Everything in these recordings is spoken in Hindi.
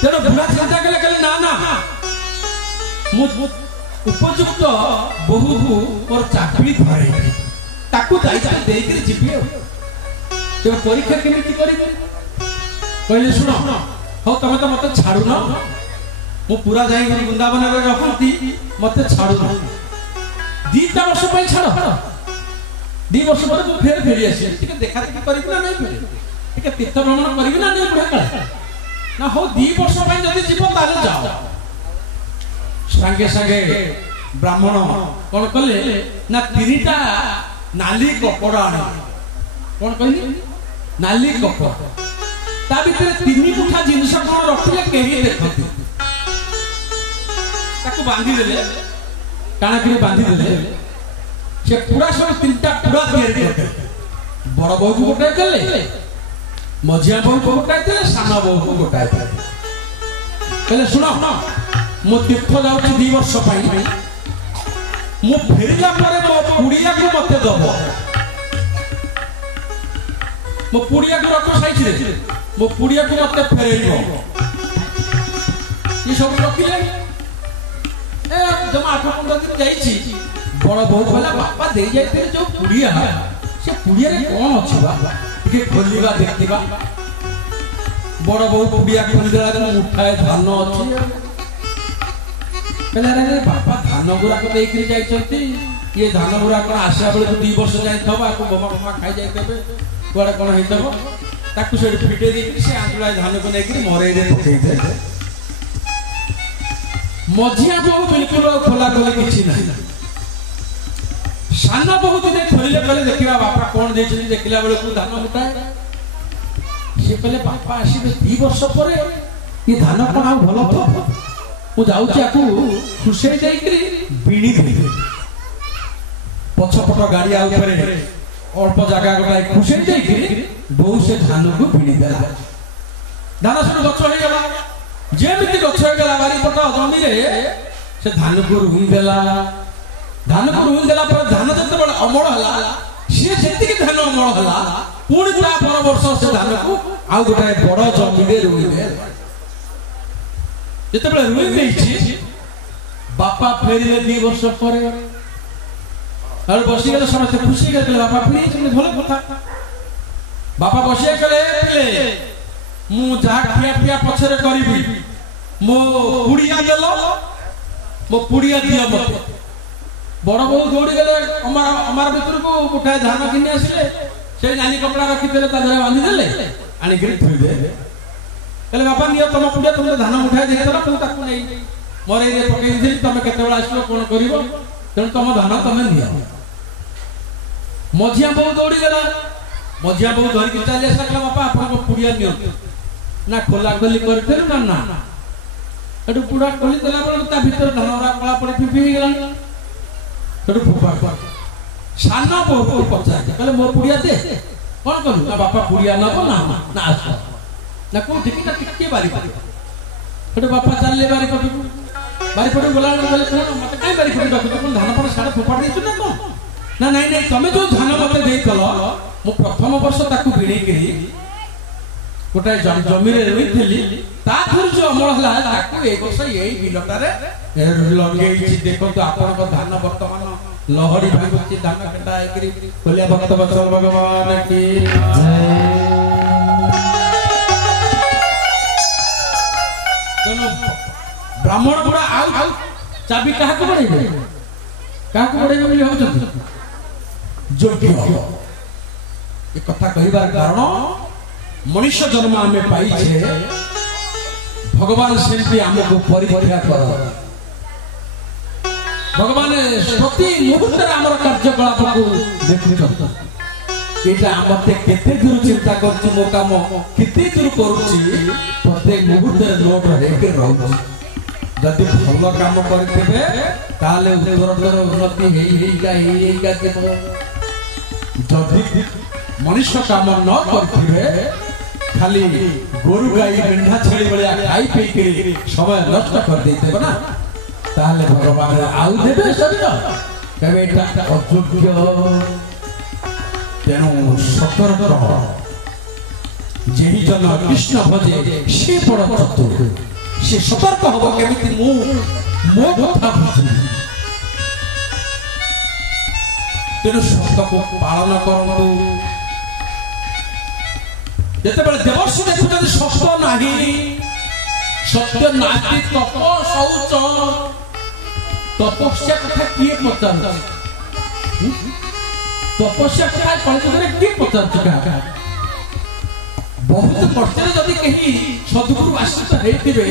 तेणु बुढ़ा चिंता कले कले ना ना उपयुक्त बहु मोर चाकरी धरे ताकू दायित्व देकर जीवी तेज परीक्षा केमिति करिबे कहले सुनो हो तमे तो मते छाड़ू न मु पूरा जाई वृंदावन रे रहंती मते छाड़ू न 2 वर्ष पे छाड़ 2 वर्ष पर मु फेर फेरी आसी ठीक देखा देखी करिबी ना नहीं ठीक तीर्थ भ्रमण करिबी ना नहीं बुढ़ा ना हो 2 वर्ष पे जदी जीवन ताले जाओ संगे संगे ब्राह्मण कौन कले ना 3टा नाली कपड़ा आने कौन कहली नाली कपड़ा ता भीतर 3 मुठा जिनिस कौन रखिले केही देखती ताको बांधी देले काना कि बांधी देले से पूरा सब 3टा पूरा तैयारी करते बड़ बहु को गोटाई देले मझिया बहु को गोटाई देले साना बहु को गोटाई देले कहले सुनो मो तीर्थ जाउची 2 वर्ष पई मु फेरिला परे मो पुड़िया को मते दबो मो पुड़िया को रखो साइज रे मो पुड़िया को मते फेरेइबो ई सब रखिले ए जमा 8-15 दिन जाईची बड़ बहु कहला बापा दे जाइते जो पुड़िया से पुड़िया रे कोन अछि बा के खोलिबा देखिबा बड़ बहु पुड़िया खोली देला तो उठाए धान अछि कहला रे बापा धान गुरा को देखि जाइछंती ये धान गुरा कोन आशा बेले 2 वर्ष जाई थबा को बोमा बोमा खाई जाई तबे कोडा कोन हेतबो ताकू से फिटे दी से आंचुला धान को लेकि मरे दे पकई दे मझिया बहु बिल्कुल खोला खोली किछि नहीं साना बहुत दे खोलिले कहले देखिबा बापा कोन देछि देखिला बेले को धान मुटाए से कहले बापा आसीबे 2 वर्ष परे ये धान कोन आ भलो तो मु जाउची आकू खुसे जाईकरी बिणी दे पछपट गाड़ी आ ऊपर अल्प जगह गोटा खुसे जाईकरी बहु से धान को बिणी देला धान सब गछ हो गेला जेमिति गछ हो गेला बारी पट जमी रे से धान को रुई देला पर धान जते बड़ अमल हला से जेति के धान अमल हला पुणी ता पर वर्ष से धान को आ गोटा बड़ जमी रे रुई देला जिते बेले रुई देछि बापा फेरिले 2 वर्ष परे और बसी गेले समस्त खुशी गेले बापा फेरि छले भलो कथा बापा बसिया गेले मु जा खिया खिया पछरे करिबी मो पुड़िया देलो मो पुड़िया दिया मते बड़ बहु दौड़ी गेले हमार भीतर को उठाए धान किने आसिले से नानी कपड़ा रखि देले ता धरे बांधी देले आनी गिरी थुई देले कहले बापा नियो तुम पुड़िया तुम धान उठाए देला तू ताकू नै मरे रे पकई दे तुम केते बेला आसलो कोन करिवो तेन तुम धान तुम नियो मझिया बहु दौड़ी गेला मझिया बहु धरि के चले सकला बापा आपन को पुड़िया नियो ना खोला खोली करथेल ना ना एटु पुड़ा खोली देला बेला ता भीतर धानरा कला पड़े फिफी गेला एटु फुफा साना बहु को पचा कहले मो पुड़िया दे कोन करू ना बापा पुड़िया नबो ना ना आसो ना को देखि ना टिके बारी एटु बापा चलले बारी पटु बोला बोले कोन मते काई बारी पटु डाकु कोन धान पर साडे फोपाड़ देछु ना को ना नहीं नहीं तमे जो धान मते देई कलो मु प्रथम वर्ष ताकू बिणी करी गोटे जमी रे रहिथली ता थुर जो अमल हला ताकू एक वर्ष एई बिलटारे लगेई देखो तो आपन को धान वर्तमान लहरी भागुची धान केटा एकरी कोलिया भक्त वत्सल भगवान की जय दोनों ब्राह्मण पूरा आउ चाबी काहा को बढ़ेबे बोली हो योग्य ये कथा कहिबार कारण मनुष्य जन्म आमे पाई छे भगवान सेमती हमको परीक्षा कर भगवान प्रति मुहूर्त हमर कार्यकलाप को देखुछन एटा हमते केते दूर चिंता करछु मो काम केते दूर करूछि प्रत्येक मुहूर्त नोट रहे के रहू जदि भल काम करथिबे ताले उत्तरोत्तर उन्नति हेइगा के जदि मनुष्य काम न करथिबे खाली गोरु गाई मेंढा छेली बलिया खाई पी के समय नष्ट कर देते ना ताले भगवान आउ देबे शरीर कबे एटा अयोग्य तेनु सतर्क जेहि जन कृष्ण भजे से बड़ चतुर से सतर्क हब केमिति मो कथा बुझी तेणु सत्य को पालन करतु जेतेबेले देवर्षि देखुछन सत्य नाही सत्य नास्ति तप शौच तपस्या कथा किए पचार तपस्या कथा कलिजुगरे किए पचार बहुत कष्ट जदि कहीं सद्गुरु आश्रित होइतिबे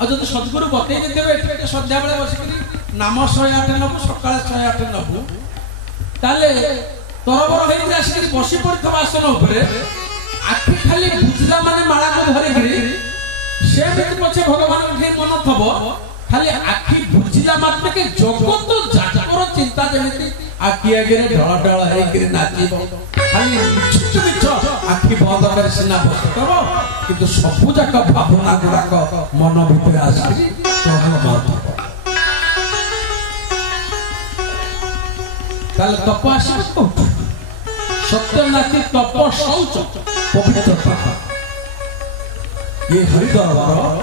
आ जदि सद्गुरु बतै देबे एटे सन्ध्या बेले बसिकरी नाम 108 नबु सकाळे 108 नबु ताले तरबर होइतिरा आसिकरी बसि पड़थबा आसन उपरे आखि खाली बुझला माने माला को धरि गिरी से बित पछे भगवान उठे मन थबो खाली आखि बुझला मात्र के जगत जाकर चिंता जमिति आखि आगे ढळ ढळ हे गिरी नाचिबो खाली छुच बिछ आखि बंद कर सिना बसतबो किंतु सबु जाक भावना गुडाक मन भितर आसी तोहर माथबो काल तप आसी सत्य नाति तप शौच पवित्रता ये हरि दरबार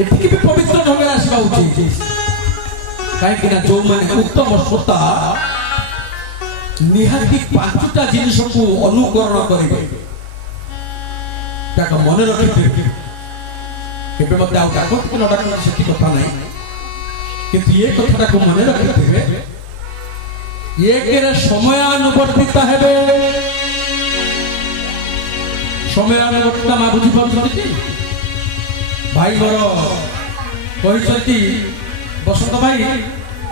एठी भी पवित्र ढंग आसबा उचित काहे कि ना जो माने उत्तम श्रोता निहाती पांचटा जिनिस को अनुकरण करिवे ताका मन रखिबे केबे मते आउ डाको कि न डाको सेठी कथा नै किंतु ये कथाटा को मन रखिबे ये केरे समयानुवर्तिता हेबे समयानुवर्तिता मा बुझी पड़छथि भाई मोर कहिसथि बसंत भाई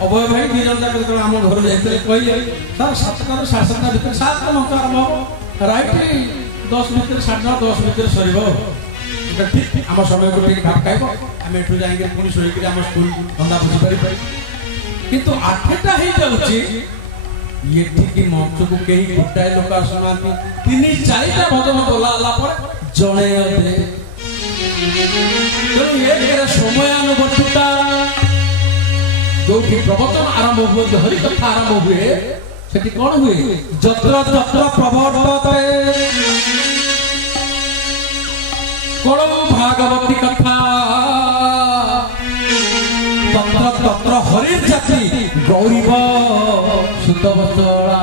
अभय भाई निरंजा कर हम घर जाइते कहले सर 7 7 भीतर 7 मंत्र आरंभ राइट 10 भीतर 9:30 10 भीतर सरीबो ठीक हम समय को ठीक ठाक खाइबो हम एठु जाइके पुनी सोई के हम स्कूल धंदा बुझी पारि किंतु 8टा हे जाउची ये ठीक मंच को केही गुटाए लोक आसनाती 3-4टा भजन बोला आला पर जणे दे तो ये केरा समयानुवर्तिता जो कि प्रवचन आरंभ हुए हरि कथा आरंभ हुए सेठी कोन हुए जत्र तत्र प्रवर्तते कोण भागवती कथा तत्र तत्र हरि जाति गौरीव सुत बचड़ा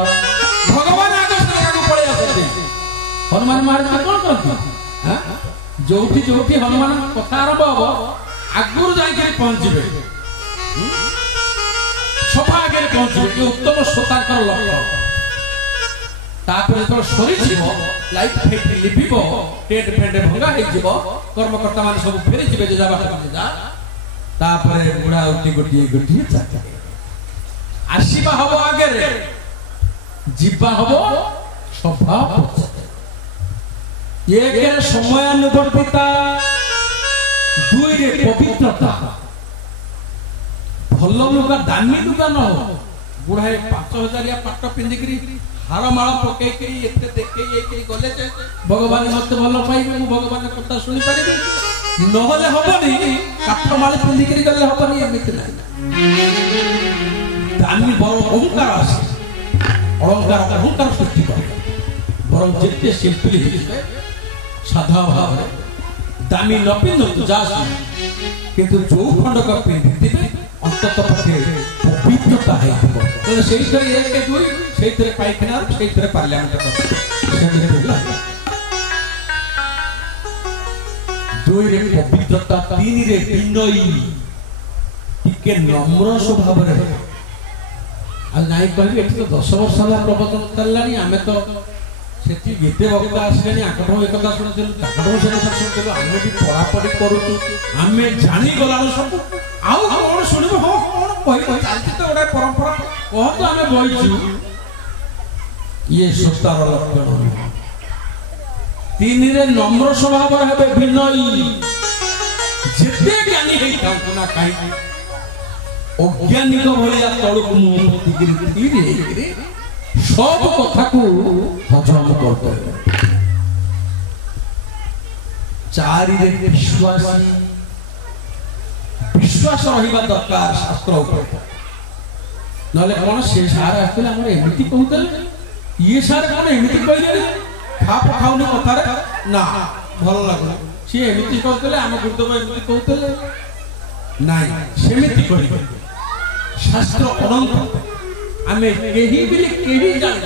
भगवान आगे को पड़े आते हनुमान महाराज कोन करथि हां जोठी जोठी हनुमान कथा आरंभ हो आगुर जाई के पहुंचबे सफा आगे पहुंचबे उत्तम श्रोता कर लक्ष्य तापर तो सरी जीवो लाइट फेट लिपिबो टेट फेट भंगा हे जीवो कर्मकर्ता मान सब फेरि जीवे जे जाबा जा तापर बुढ़ा उठी गोटी चाचा आसीबा हबो आगे रे जीवा हबो सफा ये के समयानुवर्तिता दुई रे पवित्रता भल लुगा दामी लुगा न हो बुढ़ाए 5000 पाट पिंदिकरी हार माल पकई के एते देखे ये गले जे भगवान मत भल पाइबे मु भगवान कथा सुनि पारिबे नहले हबनी काठ माल पिंदिकरी गले हबनी एमित नाही दामी बड़ ओंकार आसे अहंकार सृष्टि करे बरं जेते सिंपली साधा भाव दामी न पिंधु जासु किंतु जो खंड का पिंधि अंतत पथे पवित्रता है तो सेही थरे एक के दुई सेही थरे पाइखना सेही थरे पार्लियामेंट का दुई रे पवित्रता तीन रे विनयी टिके नम्र स्वभाव रे आ नाइ कहबी एठी तो 10 वर्ष होला प्रवचन चललानी आमे तो सेठी गेते वक्ता आसलेनी आकठो एक कथा सुनथिलु ताकठो से कथा सुनथिलु आमे भी पढ़ापढ़ी करूछु आमे जानि गलानो सब आउ कोन सुनिबो हो कोन कहि चालती तो ओडा परंपरा कहत आमे बइछु ये सत्तार लक्षण तीन रे नम्र स्वभाव हेबे विनयी जेते ज्ञानी हेई थाउ ना काई अज्ञानिक भलिया तळुक मुंह टिगिरी रे सब कथा को हजम करते चारि रे विश्वास रहिबा दरकार शास्त्र ऊपर नले कोन से सार आखिला हमर एमिति कहतले ये सार कोन एमिति कहले खाप खाऊनी कथारे ना भल लागला सी एमिति कहतले हम गुरुदेव एमिति कहतले नाइ सेमिति करि शास्त्र अनंत आमे केही बिले केही जान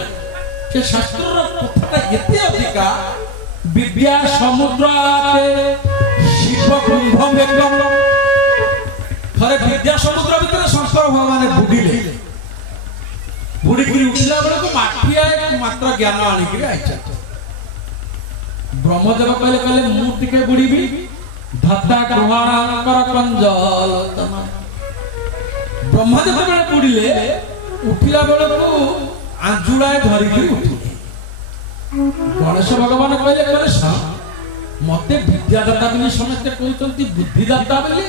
से शास्त्र रो कथाटा एते अधिका विद्या समुद्र शिव कुंभ मेघम थरे विद्या समुद्र भीतर शंकर भगवान बुडिले बुड़ी उठला बेले को माठिया मात्र ज्ञान आनिक आइछा ब्रह्मदेव कहले कहले मु टिके बुड़ीबी धत्ता गुहाणकर कंजल ब्रह्मदेव बेले बुड़ीले उठला बेले को आंजुलाय धरि के उठिले गणेश भगवान कहले कहले मते विद्यादाता बोली समस्त कहउचंती बुद्धिदाता बोली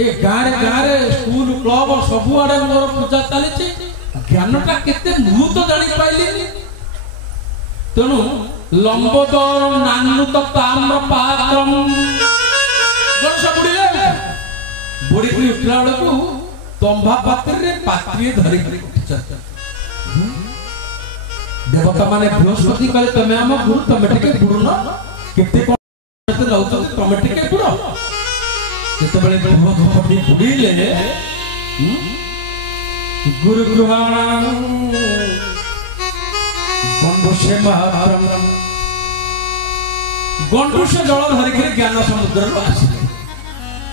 ए गारे स्कूल क्लब सब आड़े मोर पूजा चली ज्ञानटा केते मु तो जानि पाइली तेणु लंबोदर नानुत ताम्र पात्रम गणेश बुड़ीले बुड़ी बुड़ी उठला बेले को तंभा पात्र रे पात्रिए धरि के उठिछ देवता माने बृहस्पति कहले तमे हम गुरु तमे टिके बुड़ुन केते कोन रहउछ तमे टिके बुड़ केते बेले बृहस्पति बुड़ीले गुरु गृहाण गंडुषे महारम गंडुषे जल धरिक ज्ञान समुद्र आसिले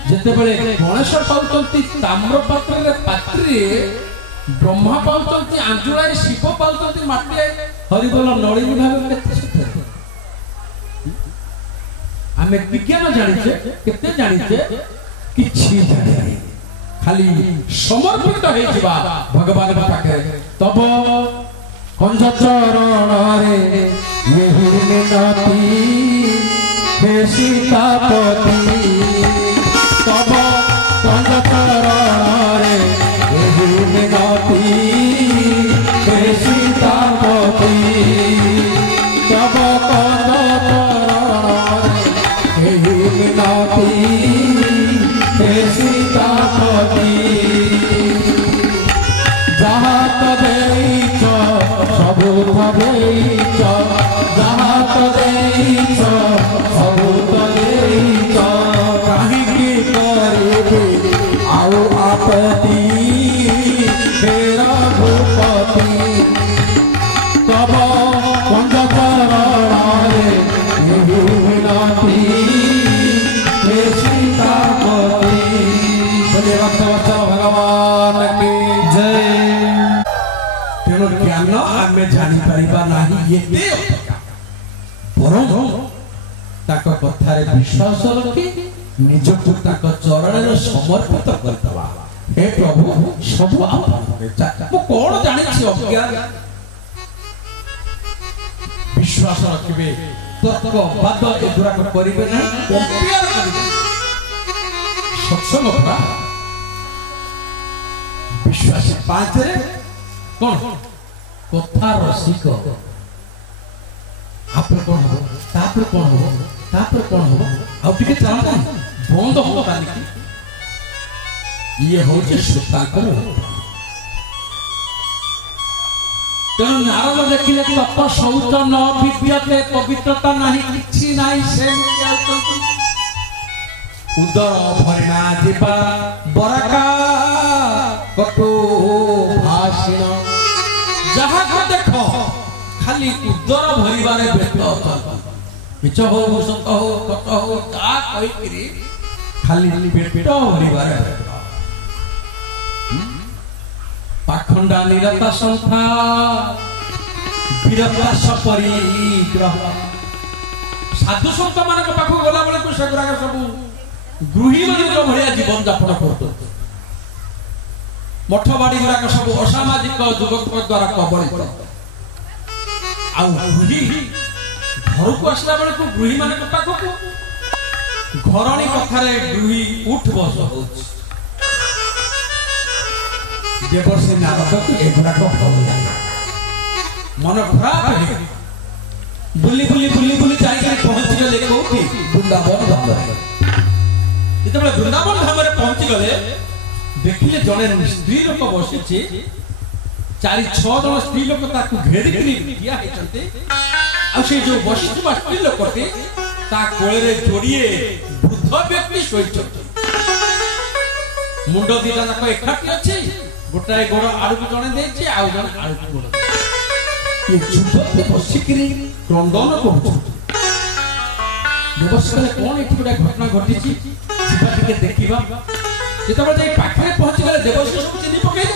जेते बेले गणेश पाउचंती ताम्र पात्र रे पात्री ब्रह्मा पाउचंती आंजुळाय शिव पाउचंती माटे हरिबोल नळी विभाग केते सत्य आमे विज्ञान जानिछे केते जानिछे किछि जानि खाली समर्पित हे जिबा भगवान पाखे तब कंज चरण रे यही मिनती हे सीतापति तब कंज चरण रे यही मिनती हे सीतापति तब कंज चरण रे यही मिनती हे सीतापति जहाँ तदेच सबु तदेच जहाँ तदेच सबु तदेच काहिकी करिबे आउ आपत्ति मेरा भूपति तब कंज चरण रे यही विनती हे सीतापति बोले भगवान की जय तेणु ज्ञान आमे जानि परिबा नाही एते परम ताक कथारे विश्वास रखी निजको ताक चरण रे समर्पित करतबा हे प्रभु सब आपन मु कोन जानि छी अज्ञान विश्वास रखिबे तर्क बाद एदुरा को करिबे ना कंपेयर करिबे सत्संग का विश्वास पांच रे कौन कथा रसिक आपरे कौन हो तापरे कौन हो तापरे कौन हो आ टिके जानता बंद हो तानी ये हो जे श्रोता को तेणु नारद देखिले तप शौच न विद्यते पवित्रता नाही किछि नाही से उदर भरणा दीपा बरका कटो भाषण जहाँ को देखो खाली उदर भरिबारे व्यस्त मिछ हो सत हो कट हो ता कहि करी खाली पेट भरिबारे पाखंडा निरता संथा विरता सपरी ग्रह साधु संत मान पाखु गला बेले को सेगुरा सब गृही मान भलिया जीवन यापन करतो मठबाड़ी गुराक सब असामाजिक युवक द्वारा कबलित आ गृही घर को आसला बेले को गृही मान पाखु घरणी कथारे गृही उठ बस हो देवर्षि नारद को एगुड़ाक भल लगे मन खराब है बुली बुली बुली बुली जाकर पहुंची गले कोठी वृंदावन धाम जेतबे वृंदावन धाम रे पहुंची गले देखिले जने स्त्री लोक बसिछि 4-6 जन स्त्री लोक ताकू घेरी घेरी ठिया हेचंते से जो बसिथबा स्त्री लोकटे ता कोळे जोड़िए वृद्ध व्यक्ति शोइछ मुंड दिटा जाक एकाठी अछि गोटाए गोड़ आड़ू को जणे देछि आ जण आड़ू को गोड़ ये जुबते बसिकरी क्रंदन करछ देवस्कले कोन एठी गोटा घटना घटिछि जिबा टिके देखिबा जेतबे जाई पाखरे पहुंची गले देवस्क सब चिन्हि पके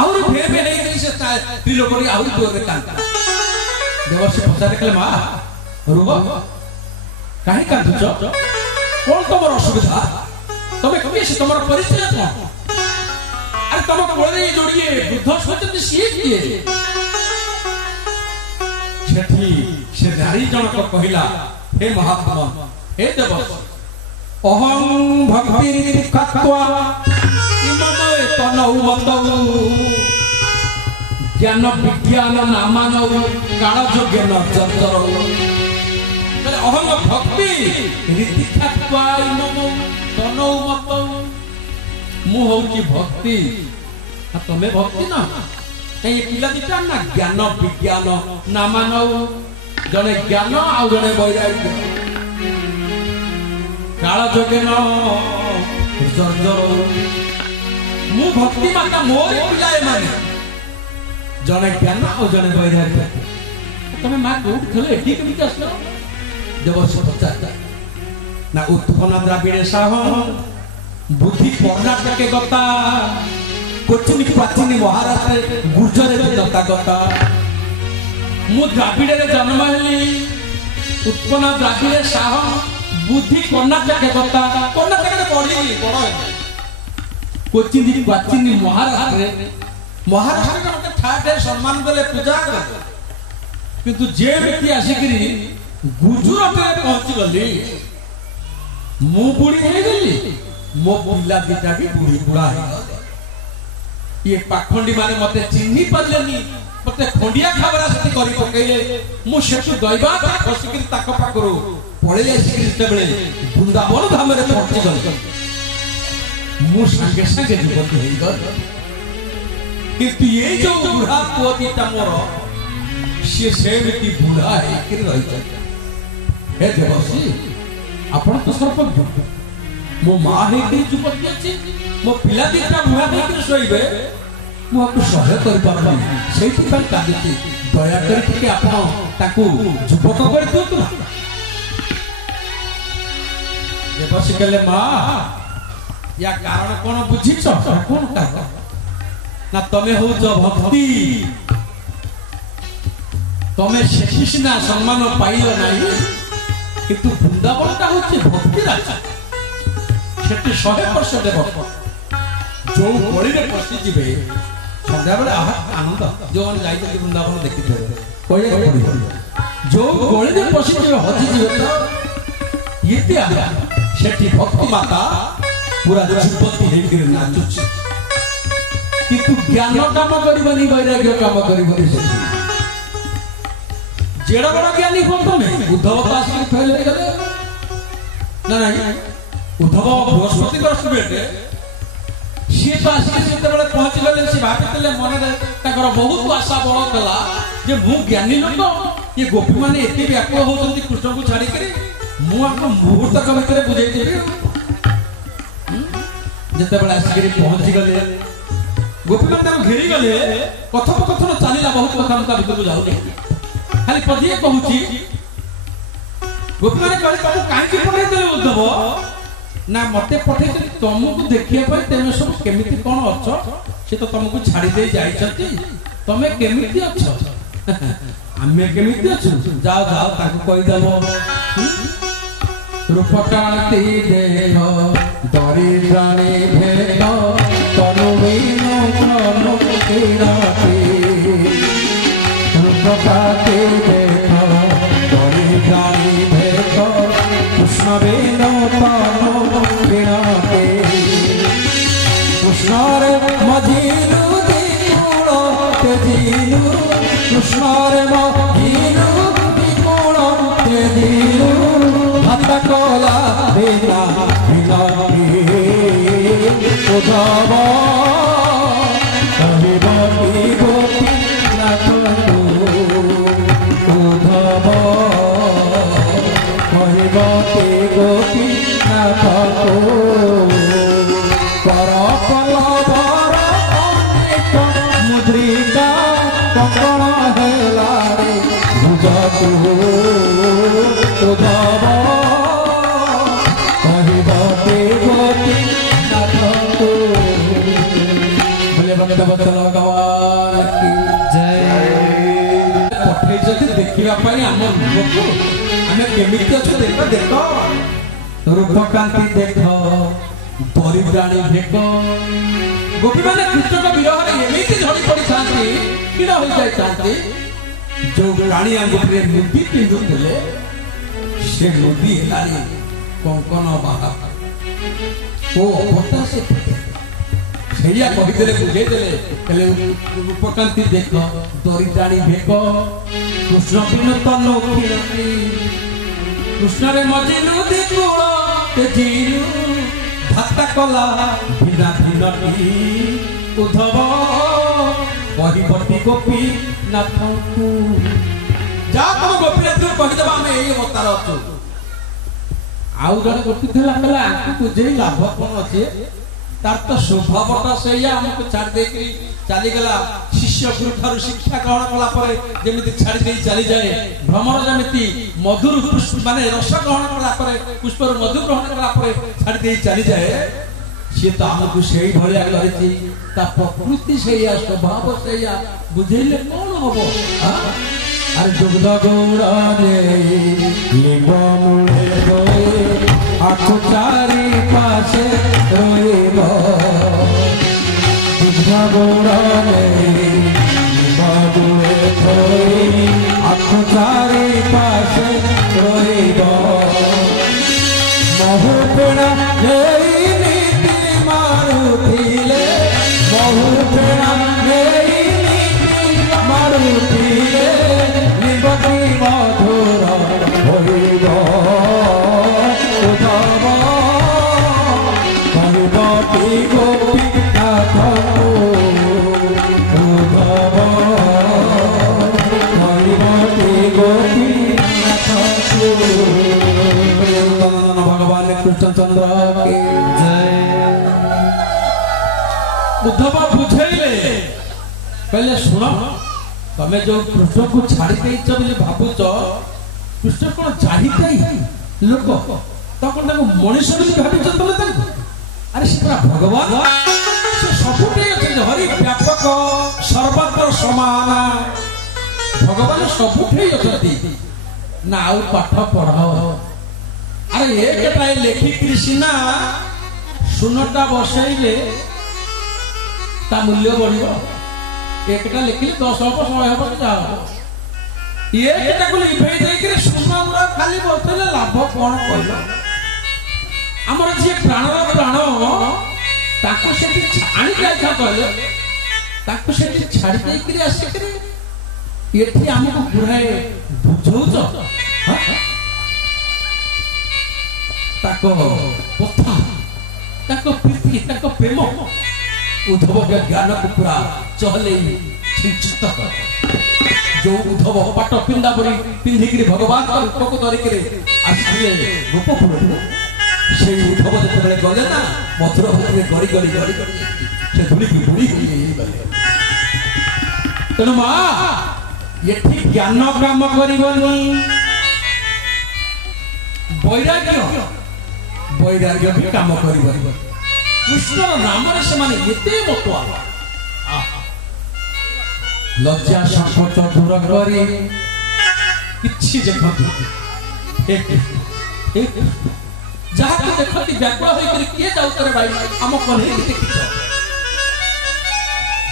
आउर फेर बे नै करी से स्त्री लोकटी आउर जोर रे कांता देवस्क पछा देखले मा रुबा काहे कांदुछ कोन तमर असुविधा तमे कबे से तमर परिचय कोन अरे तम कोळे जोड़िए बुद्ध सोचते सी किए छठी से नारी जनक कहिला हे महात्मा हे देवस्क अहं भक्ति खत्वा इममय तनौ मतौ ज्ञान विज्ञान नामानौ काल जोग्य नचतर अहं भक्ति रीति खत्वा इममौ तनौ मतौ मु होची भक्ति तमे भक्ति ना ये पिला दिटा ना ज्ञान विज्ञान नामानौ जने ज्ञान आ जने वैराग्य काल जोगे न जर्जर मु भक्ति माता मोर पिलाए माने जने ज्ञान आ जने वैराग्य तमे मा कोठ थले एठी केमि आसलो देवस्क पचार ना उत्पन्न द्राविड़ साह बुद्धि कर्णाटके गता कोचिन प्राचीन महाराष्ट्र गुर्जर दत्ता गता मु द्राविड़ रे जन्म हेली उत्पन्न द्राविड़ साह बुद्धि कर्णाटक गता कर्णाटक रे पढ़ी बड़ कोचिन प्राचीन महाराष्ट्र महाराष्ट्र के ठाटे सम्मान देले पूजा कर किंतु जे व्यक्ति आसिकरी गुजरात रे पहुंची गली मु बुढ़ी हे गली मो पिला दिटा भी बुढ़ी बुढ़ा हे ये पाखंडी माने मते चिन्ही परलेनी मते खंडिया खबरा सती करी पकेले मु सेतु दैवा खसिकरी ताक पाकरो पळे आसिकरी तबळे वृंदावन धाम रे पहुंची गली मु संगे संगे जीवन हेई गल किंतु ये जो बुढ़ा पुअतीटा मोर से सेमिति बुढ़ा हे कि रहि छ हे देवसी आपण तो सरपंच मो मां हे कि जुपति अछि मो पिला दिटा मुहा हे कि सोइबे मो आपको सहाय कर पाबा सेति पर कादिति दया करि कि आपण ताकू जुपक कर दियतु देवसी कहले मां या कारण कोन बुझिछ कोन कारण ना तमे हो जो भक्ति तमे शेषिना सम्मान पाइलो नाही किंतु वृंदावन ता होचे भक्ति राजा सेठी 100% देव जो गली रे पसी जिवे संध्या बेले आहा आनंद जो मन जाई के वृंदावन देखि थे कोई जो गली रे पसी जिवे हजी जिवे तो येते आला सेठी भक्ति माता पूरा जुपति हे के नाचुची किंतु ज्ञान काम करबनी वैराग्य काम करबनी सेठी जेड़ा बड़ा ज्ञानी हो तमे उद्धव दास के फैल गले ना नहीं उद्धव बृहस्पति का स्टूडेंट सी तो आसी से बेले पहुंच गले से भाबितले मन रे ताकर बहुत आशा बड़ कला जे मु ज्ञानी लोक ये गोपी माने एते व्याकुल होचंती कृष्ण को छाड़ी करे मु आपन मुहूर्त के भीतर बुझाई देबी जते बेले आसी के पहुंच गले गोपी माने घेरी गले कथोपकथन चलीला बहुत कथा हम भीतर बुझाऊ खाली पदिए कहूची गोपी माने कहले तुम काहे की पठे देले उद्धव ना मते पठे तुमको देखिया पर तमे सब केमिति कोन अछ से तो तुमको छाड़ी दे जाई छथि तमे केमिति अछ हमें केमिति अछ जाओ जाओ ताको कहि देबो रूपकांति देह दरिद्राणे भेद तनु बिनु प्रनु किराती रूपकांति देह दरिद्राणे भेद कृष्ण बिनु तनु किराती कृष्ण रे मझिलु दिकुल तेजिलु कृष्ण रे मझिलु दिकुल तेजिलु कला बिना बिना उद्धव कविबती गोपी नाचू कहबते गोपी नाथ कर पलवर अनेक मुद्रिका कंकण हेलारे भुजतु उद्धव कहबते गोपी नाथ बोले भक्तवत्सल भगवान की जय। पठेइछथि देखिबा पई हम लोक आमे केमिति अछ देख देख रूपकांति देख दरिद्राणी भेक गोपी माने कृष्ण का विरह रे एमिति झड़ी पड़ी थांती किना होई जाय थांती जो रानी अंगुठीरे मुद्दी पिंधुले से मुद्दी हेलानी कंकण बाहा ओ पता से सेया कहिदेले बुझे देले कहले रूपकांति देख दरिद्राणी भेक कृष्ण बिन तन खिरती कृष्ण रे मजी नदी कूल तेजीरु भाता कला बिना भिनती उद्धव कहिबती गोपी नाथଙ୍କୁ जा तुम गोपी नाथ कहिदबा ଆମେ ଏଇ ଅବତାର ଅଛୁ। ଆଉ ଜଣେ ଗୋପୀ ଥିଲା କହିଲା ଆଙ୍କୁ ବୁଝେଇ ଲାଭ କଣ ଅଛି तार तो स्वभावटा से आमको छाड़ दे चली गला शिष्य गुरु ठार शिक्षा ग्रहण कला परे जेमिति छाड़ दे चली जाए भ्रमर जेमिति मधुर माने रस ग्रहण कला परे पुष्पर मधुर ग्रहण कला परे छाड़ दे चली जाए से तो आमको सेही भलिया करछि ता प्रकृति सेया स्वभाव सेया बुझेले कोन हबो अरे जुगद गौड़ा रे लिंग मूले गए आखो चारी पासे रोइबो जुगद गौड़ा रे लिंग मूले गए आखो चारी पासे रोइबो बहुपेड़ा गई नीति मारुथिले बहुपेड़ा गई नीति मारुथिले निबती मधुर होइब उद्धव कहबती गोपी नाथ उद्धव कहबती गोपी नाथ भगवान कृष्णचंद्र के जय। उद्धव बुझेले पहले सुनो तमें जो कृष्ण को छाड़ी देइछ बोली भाबुछ कृष्ण कोन जाहिताई लोक त कोन मनुष्य बोली भाबिछ तले ताको अरे से भगवान से सबुठे अछि हरि व्यापक सर्वत्र समान भगवान सबुठे अछि ना आउ पाठ पढ़ाओ अरे एकटाई लेखी कृष्णा सुनटा बसैले ता मूल्य बढ़िबो एकटा लिखिले 10 हबो 100 हबो जा एकटा को लिखै देई के सुनमुरा खाली बतले लाभ कोन कहलो हमर जे प्राणर प्राण ताको सेठी छाणी जाय कहले ताको सेठी छाडी देई के आसे करे एठी हमको गुराए बुझौछ ताको पथा ताको प्रीति ताको प्रेम उद्धव के ज्ञान को पूरा चहले छिचित जो उद्धव पाट पिंडा परी पिंधिकरी भगवान का रूप को धरि करे आसिले गोपपुर से उद्धव जतबे गले ना मथुर भूमि गरी गरी गरी गरी से धुली की बुड़ी गले तनु मा एठी ज्ञान काम करिवनी वैराग्य वैराग्य भी काम करिवनी कृष्ण नाम रे से माने एते मतवा लज्जा संकोच दूर करी किछि देखती एक जहा को देखती व्याकुल होई करी के जाउ करे भाई हम कोने देखिछ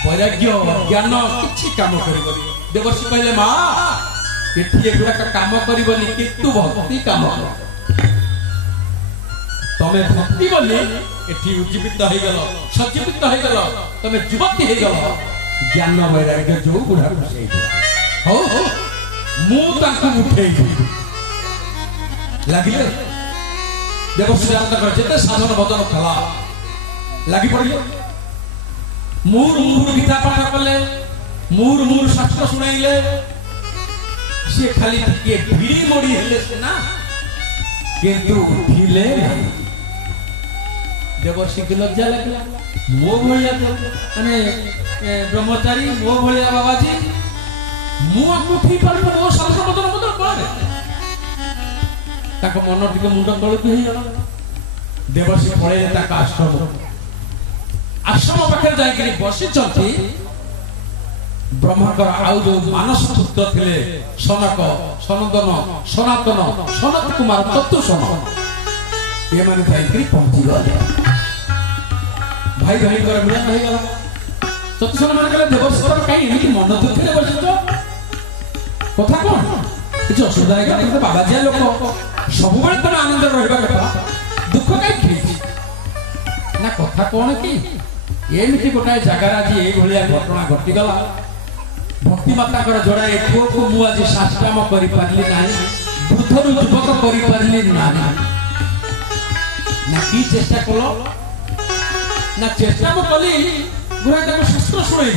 वैराग्य ज्ञान किछि काम करिवनी देवर्षि कहले मां एठी एगुरा का काम करिवनी किंतु भक्ति काम कर तमे भक्ति बोली एठी उज्जीवित हो गेल सजीवित हो गेल तमे युवती हो गेल ज्ञान वैराग्य जो बुढ़ा खुशी हो मु ताकू उठेई लागिले देखो सिद्धांत कर जेते साधन भजन कला लागि पड़ियो मूर मूर गीता पाठ करले मूर मूर शास्त्र सुनाइले से खाली के भीड़ी मोड़ी हेले से ना किंतु उठिले देवर्षि की लज्जा लगे मो भाया माने ब्रह्मचारी मो भाया बाबाजी मुझे उठी पार मो शास्त्र बदल बदल कौन मन टे मुंड तलक देवर्षि पड़े आश्रम आश्रम पाखे जाकि बसी ब्रह्मांकर आउ जो मानस पुत्र थे सनक सनंदन सनातन सनत कुमार चतुर्सन ये मैंने जाकि पहुंची गले भाई भाई मिलन हो गला चतुर्सन मान कहले देवर्षि कहीं मन दुखे बस कथा कौन किसी असुविधा है बाबाजी लोक सब तुम आनंद रहा कथा दुख कहीं ना कथा कौन कि एमती गोटाए जगार आज ये घटना घटीगला भक्ति माता जोड़ा पुओ को मुझे साष्टाम कर वृद्धरू युवक कर कि चेष्टा कल ना चेष्टा को कली गुराए शास्त्र शुणी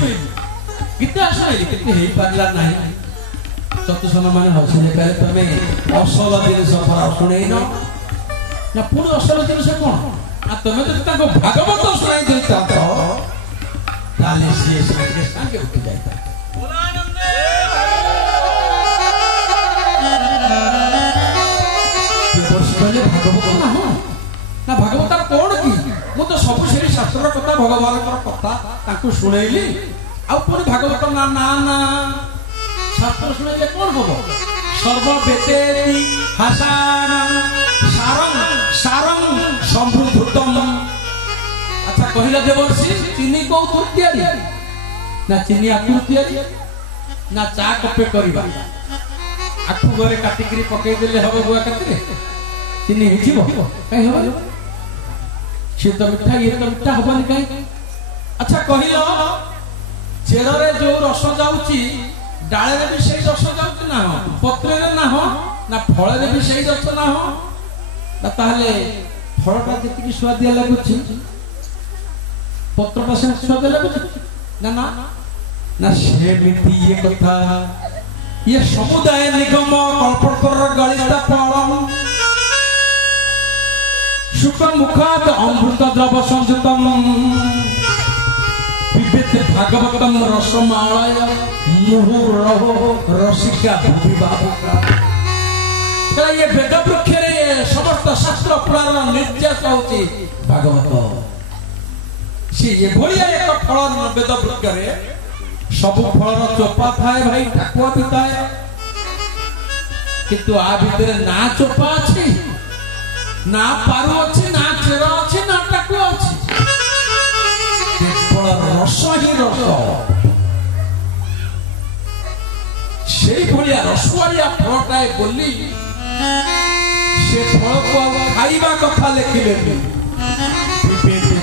गीता शुणी कि हो पारा ना चतुर्सन मान हसिले कहे तुम असल जिन शुणन ना पुणी असल जिन कौन तुम जो भागवत शुणाई दे सी सागे उठी जाता भागवत ना भागवत कौन कि मु तो सब से शास्त्र कथा भगवान कथा शुणेली आउरी भागवत ना ना ना शास्त्र शुणे कौन हम सर्ववेते सारंग सारंग संभृतम अच्छा कहला देवर्षि चीनी को तैयारी ना चीनी आखु तैयारी ना चा कपे करबा आखु घरे काटिकरी पकई देले हबो बुआ कतरे चीनी हिजिबो कहीं हबो से तो मिठा ये तो मिठा हबनी कहीं अच्छा कहला चेररे जो रस जाउची डाळे रे भी सही रस जाउची ना पत्रे रे ना हो ना फळ रे भी सही रस ना हो ताहले फलटा जी स्वादिया लगुच पत्रटा से स्वाद लगुच ना ना ना सेमिति ये कथा ये समुदाय निगम कल्पतर गलित फलम सुख मुखात अमृत द्रव संयुतम पिबेत भागवतम रसमालय मुहुरह रसिका विभावका ये वेद वृक्ष समस्त शास्त्र पुराण निर्देश होची भागवत सी ये भलिया एक फल वेद वृक्ष सब फल चोपा थाए भाई ठाकुआ भी थाए किंतु आ भितर ना चोपा अच्छी ना पारु अच्छी ना चेर अच्छी ना ठाकुआ अच्छी केवल रस ही रस से भलिया रसवाड़िया फलटाए बोली से फल को खाइबा कथा लिखिले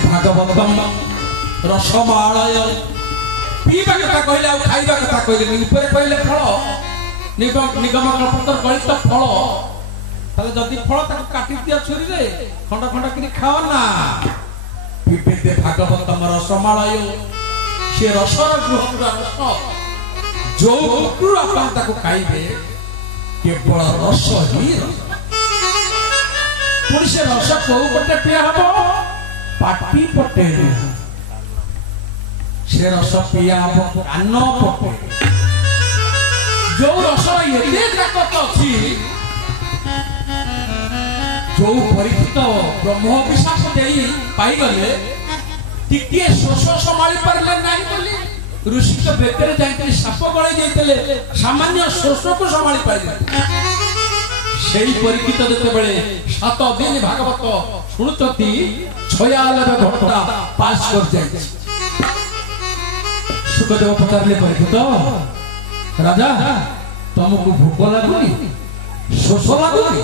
भागवतम रसमालय पीबा कथा कहले आ खाइबा कथा कहले ऊपर कहले फल निगम कल्पतर गलित फल ताले जदि फल ताको काटि दिया छुरी रे खंड खंड किनी खाओ ना पीबे भागवतम रसमालय से रसर ग्रहण रस जो पुरु अपन ताको खाइबे केवल रस ही रस पुणी से रस कौ पटे पिया हम पाटी पटे से रस पिया हम कान पटे जो रस ये ताकत अच्छी जो परीक्षित ब्रह्म अभिशाप दे पाईगले टिके शोष संभाली पारे ना बोली ऋषि तो बेकर जाकर साप गड़े जाते सामान्य शोष को संभाली पाई से परीक्षित जिते बड़े 7 दिन भागवत शुणुचती 96 घंटा पास कर जाए सुखदेव पचारे परीक्षित राजा तुमको भोक लगुनि शोष लगुनि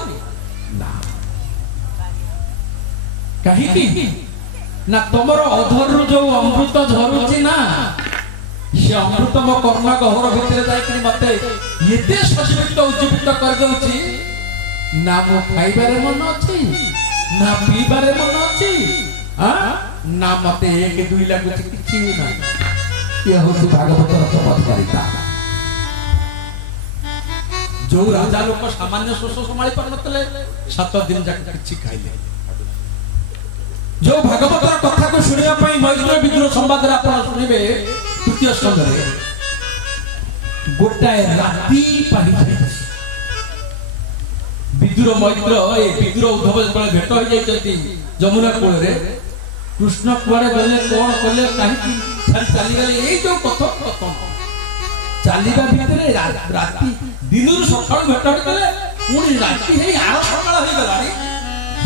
कहीं ना तुमर अधर जो अमृत झरुची ना से अमृत मो कर्म गहर भितर जाई मते एते सजीवित उज्जीवित कर दउची ना मो खाइबारे मन अछि ना पीबारे मन अछि ना मते 1 2 लागुची किछि ना ये होती भागवतर चमत्कारिता जो राजा लोक सामान्य शोष संभाली पार नतले 7 दिन जाक किछि खाइले जो भागवतर कथा को सुनिया पई मैत्र विद्रोह संवाद रे आपण सुनिबे तृतीय स्कंद रे गोटाए राती पाहि जाय विद्रोह मैत्र ए विद्रोह उद्धव जब भेट हो जायती जमुना कूल रे कृष्ण कुआडे गले कोन कले काहे खाली चली गले ए जो कथा कथा चालीबा भितरे राती दिनर सकाळ भेट होतले पुणी राती हे आरो सकाळ होई गलानी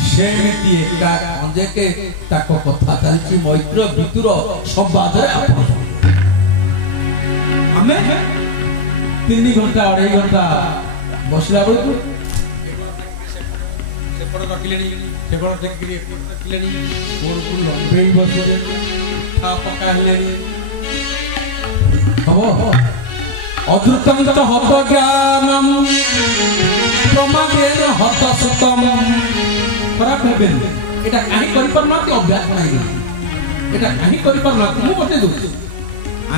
सेमिति एका अंजे के ताको कथा चलची मैत्र विद्रोह संवाद रे आपण हमें 3 घंटा 2.5 घंटा बसला बेलू सेपड़ रखिलेनी सेपड़ देखिरी रखिलेनी मोर को लंबे बसले था पका हलेनी हो अद्रुतम तो हत ज्ञानम प्रमादेन हत सुतम खराब हेबेन एटा काहे करि पर नथि अभ्यास नाही एटा काहे करि पर नथि मु बते दउ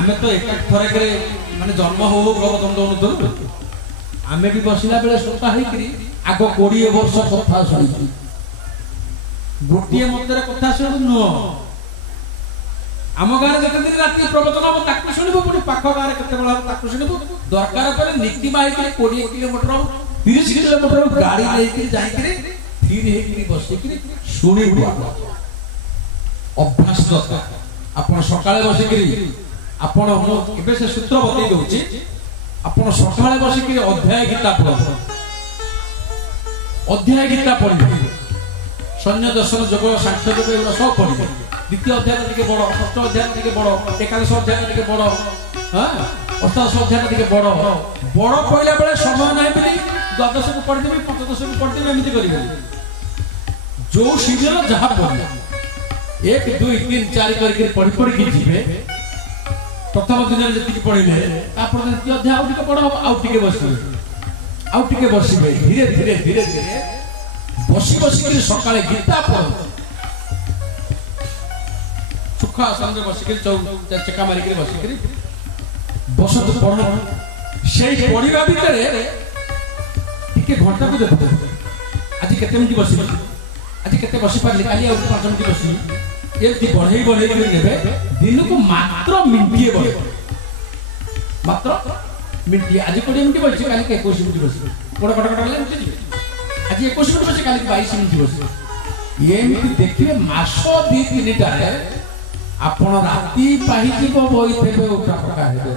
आमे तो एक थरे करे माने जन्म हो प्रबोधन दोन दउ आमे भी बसिला बेले सोता है करी आगो 20 वर्ष कथा सुनी गोटिए मंदिर कथा सुन न आम गारे जते दिन राती प्रबोधन हम ताकु सुनिबो पुनी पाख गारे कते बेला ताकु सुनिबो दरकार परे नीति माई के 20 किलोमीटर 30 किलोमीटर गाड़ी लेके जाई के धीरे हेकरी बसि के सुनिबो अभ्यास करता आपण सकाळे बसि के आपण एबे से सूत्र बतै दउची आपण सकाळे बसि के अध्याय गीता पढो सैन्य दर्शन जोग सांख्य जोग एगुड़ा सब पढ़े द्वितीय अध्याय टिके बड़ षष्ठ अध्याय टिके बड़ एकादश अध्याय टिके बड़ अष्टादश अध्याय टिके बड़ बड़ पढ़ला बेले समय नहीं बोली द्वादश को पढ़देवी पंचदश को पढ़देवी एमती करेंगे जो सीजन जहाँ पढ़े 1 2 3 4 करके पढ़ी पढ़ी की जीवे प्रथम दिन जी पढ़े द्वितीय अध्याय आउ टिके बड़ आउ टिके बसबे धीरे धीरे धीरे धीरे बसी बसी के सकाळे गीता पढ़ सुखा आसन में बसी के चक्का मारी के बसी के बस तो पढ़ से पढ़िबा भितरे टिके घंटा को देखो आज केते मिनिट बसी आज केते बसी पारली काली और 5 मिनिट बसी एति बढ़ई बढ़ई के नेबे दिन को मात्र मिनिटिए बस मात्र मिनिट आज 20 मिनिट बसी काली 21 मिनिट बसी बड़ कट कट ले आज 21 मिनिट बसी काली 22 मिनिट बसी ये मिनिट देखिए मास 2 3 टा आपण राती पाही जीव बई थेबे उठा पका हेबे